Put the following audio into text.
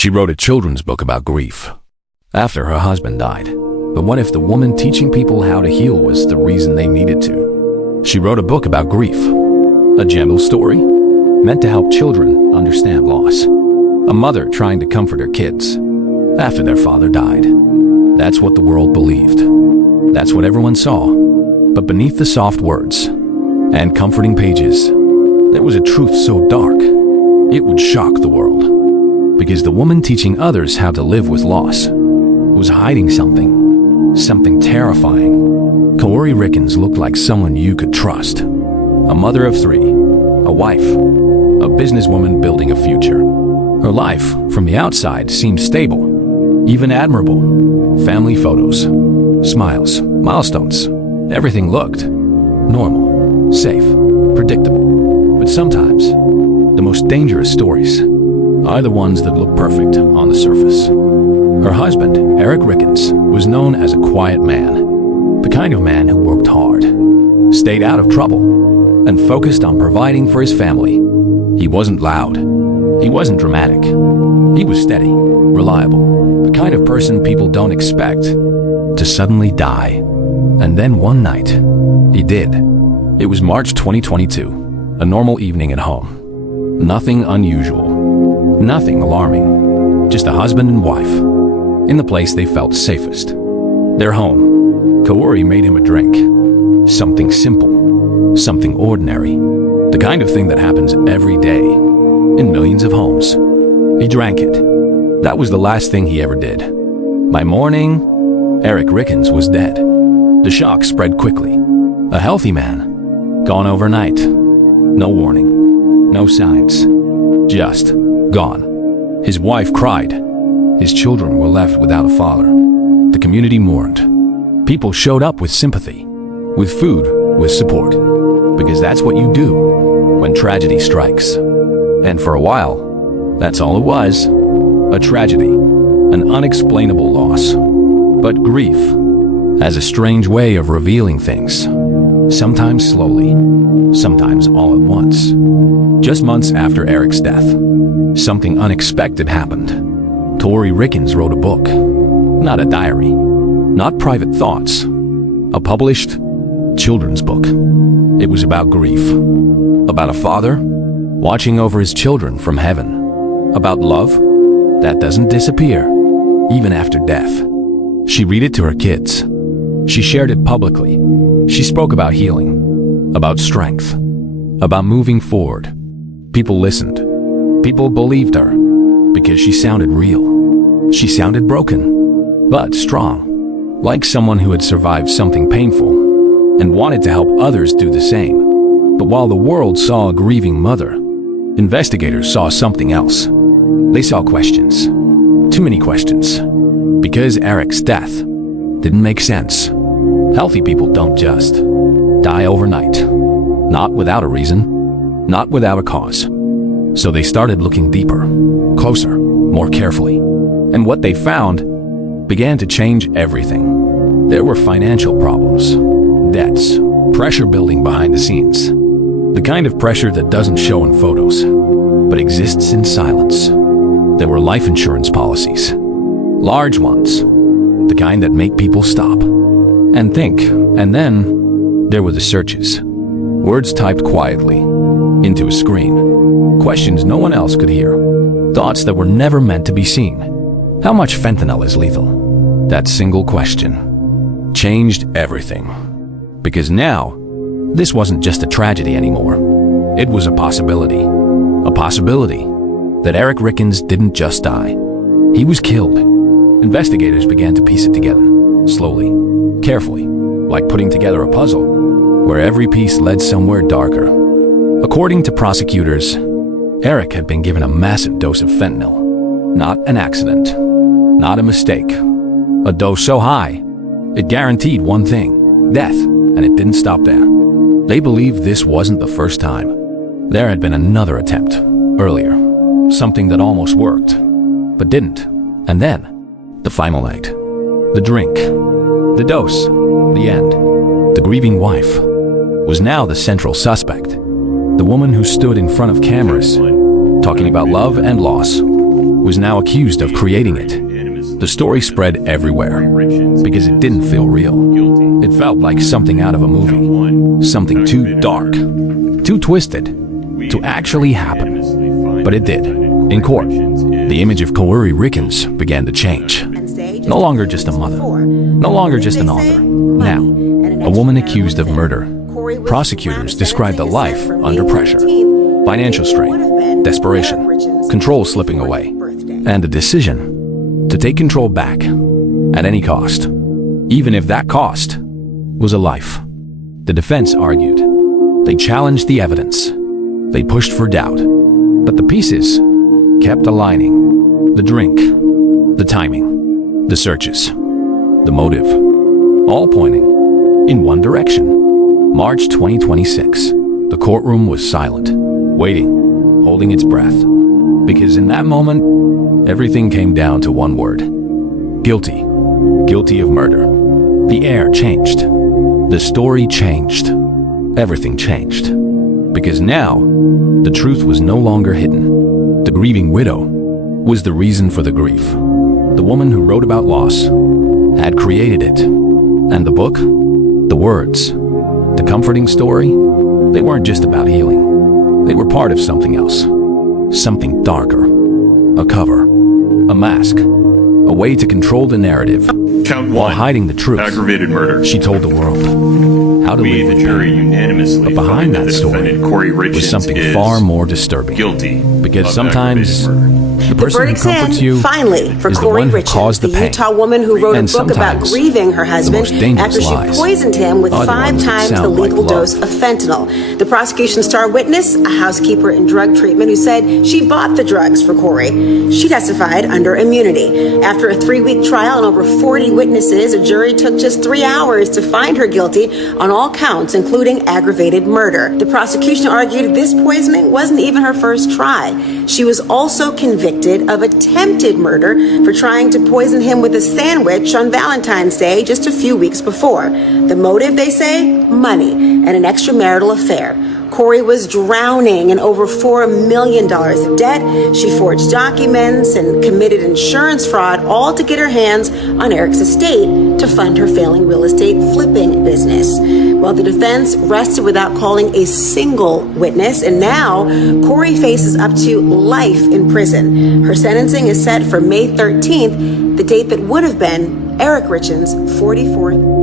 She wrote a children's book about grief after her husband died. But what if the woman teaching people how to heal was the reason they needed to? She wrote a book about grief, a gentle story meant to help children understand loss. A mother trying to comfort her kids after their father died. That's what the world believed. That's what everyone saw. But beneath the soft words and comforting pages, there was a truth so dark, it would shock the world. Because the woman teaching others how to live with loss was hiding something terrifying. Kouri Richins looked like someone you could trust. A mother of 3, a wife, a businesswoman building a future. Her life, from the outside, seemed stable, even admirable. Family photos, smiles, milestones, everything looked normal, safe, predictable. But sometimes, the most dangerous stories are the ones that look perfect on the surface. Her husband, Richins, was known as a quiet man, the kind of man who worked hard, stayed out of trouble, and focused on providing for his family. He wasn't loud. He wasn't dramatic. He was steady, reliable, the kind of person people don't expect to suddenly die. And then one night, he did. It was March 2022, a normal evening at home. Nothing unusual, nothing alarming, just a husband and wife in the place they felt safest, their home. Kouri made him a drink, something simple, something ordinary, the kind of thing that happens every day in millions of homes. He drank it. That was the last thing he ever did. By morning, Richins was dead. The shock spread quickly. A healthy man, gone overnight. No warning, no signs, just gone. His wife cried. His children were left without a father. The community mourned. People showed up with sympathy, with food, with support. Because that's what you do when tragedy strikes. And for a while, that's all it was. A tragedy, an unexplainable loss. But grief has a strange way of revealing things. Sometimes slowly, sometimes all at once. Just months after Eric's death, something unexpected happened. Kouri Richins wrote a book, not a diary, not private thoughts, a published children's book. It was about grief, about a father watching over his children from heaven, about love that doesn't disappear, even after death. She read it to her kids. She shared it publicly. She spoke about healing, about strength, about moving forward. People listened. People believed her because she sounded real. She sounded broken, but strong, like someone who had survived something painful and wanted to help others do the same. But while the world saw a grieving mother, investigators saw something else. They saw questions, too many questions, because Eric's death didn't make sense. Healthy people don't just die overnight, not without a reason, not without a cause. So they started looking deeper, closer, more carefully. And what they found began to change everything. There were financial problems, debts, pressure building behind the scenes. The kind of pressure that doesn't show in photos, but exists in silence. There were life insurance policies, large ones, the kind that make people stop and think. And then there were the searches, words typed quietly into a screen, questions no one else could hear, thoughts that were never meant to be seen. How much fentanyl is lethal? That single question changed everything. Because now, this wasn't just a tragedy anymore. It was a possibility. A possibility that Richins didn't just die. He was killed. Investigators began to piece it together, slowly, carefully, like putting together a puzzle, where every piece led somewhere darker. According to prosecutors, Eric had been given a massive dose of fentanyl. Not an accident, not a mistake. A dose so high, it guaranteed one thing, death, and it didn't stop there. They believed this wasn't the first time. There had been another attempt, earlier, something that almost worked, but didn't. And then, the final night, the drink, the dose, the end. The grieving wife was now the central suspect, the woman who stood in front of cameras, talking about love and loss, was now accused of creating it. The story spread everywhere because it didn't feel real. It felt like something out of a movie, something too dark, too twisted to actually happen. But it did. In court, the image of Kouri Richins began to change. No longer just a mother, no longer just an author. Now, a woman accused of murder. Prosecutors described a life under pressure, financial strain, desperation, control slipping away, and a decision to take control back at any cost, even if that cost was a life. The defense argued. They challenged the evidence. They pushed for doubt. But the pieces kept aligning. The drink, the timing, the searches, the motive, all pointing in one direction. March 2026. The courtroom was silent, waiting, holding its breath. Because in that moment, everything came down to one word. Guilty. Guilty of murder. The air changed. The story changed. Everything changed. Because now, the truth was no longer hidden. The grieving widow was the reason for the grief. The woman who wrote about loss had created it. And the book, the words, the comforting story, they weren't just about healing. They were part of something else. Something darker. A cover. A mask. A way to control the narrative. Count While one. hiding the truth. Aggravated murder. She told the world how to We, live the with jury, pain. unanimously But behind find that that the story defendant, Kouri Richins, was something is far more disturbing. guilty Because of sometimes aggravated murder. the person who Verdict's comforts in, you finally, for is the Kouri one who Richins, caused the pain. Utah woman who wrote a And book about sometimes grieving her husband most dangerous after she lies poisoned him with are the 5 ones that times the sound like legal love. dose of fentanyl. The prosecution's star witness, a housekeeper in drug treatment who said she bought the drugs for Kouri. She testified under immunity. After a 3-week trial and over 40 witnesses, a jury took just 3 hours to find her guilty on all counts, including aggravated murder. The prosecution argued this poisoning wasn't even her first try. She was also convicted of attempted murder for trying to poison him with a sandwich on Valentine's Day just a few weeks before. The motive, they say, money and an extramarital affair. Kouri was drowning in over $4 million of debt. She forged documents and committed insurance fraud, all to get her hands on Eric's estate to fund her failing real estate flipping business. Well, the defense rested without calling a single witness, and now Kouri faces up to life in prison. Her sentencing is set for May 13th, the date that would have been Eric Richins' 44th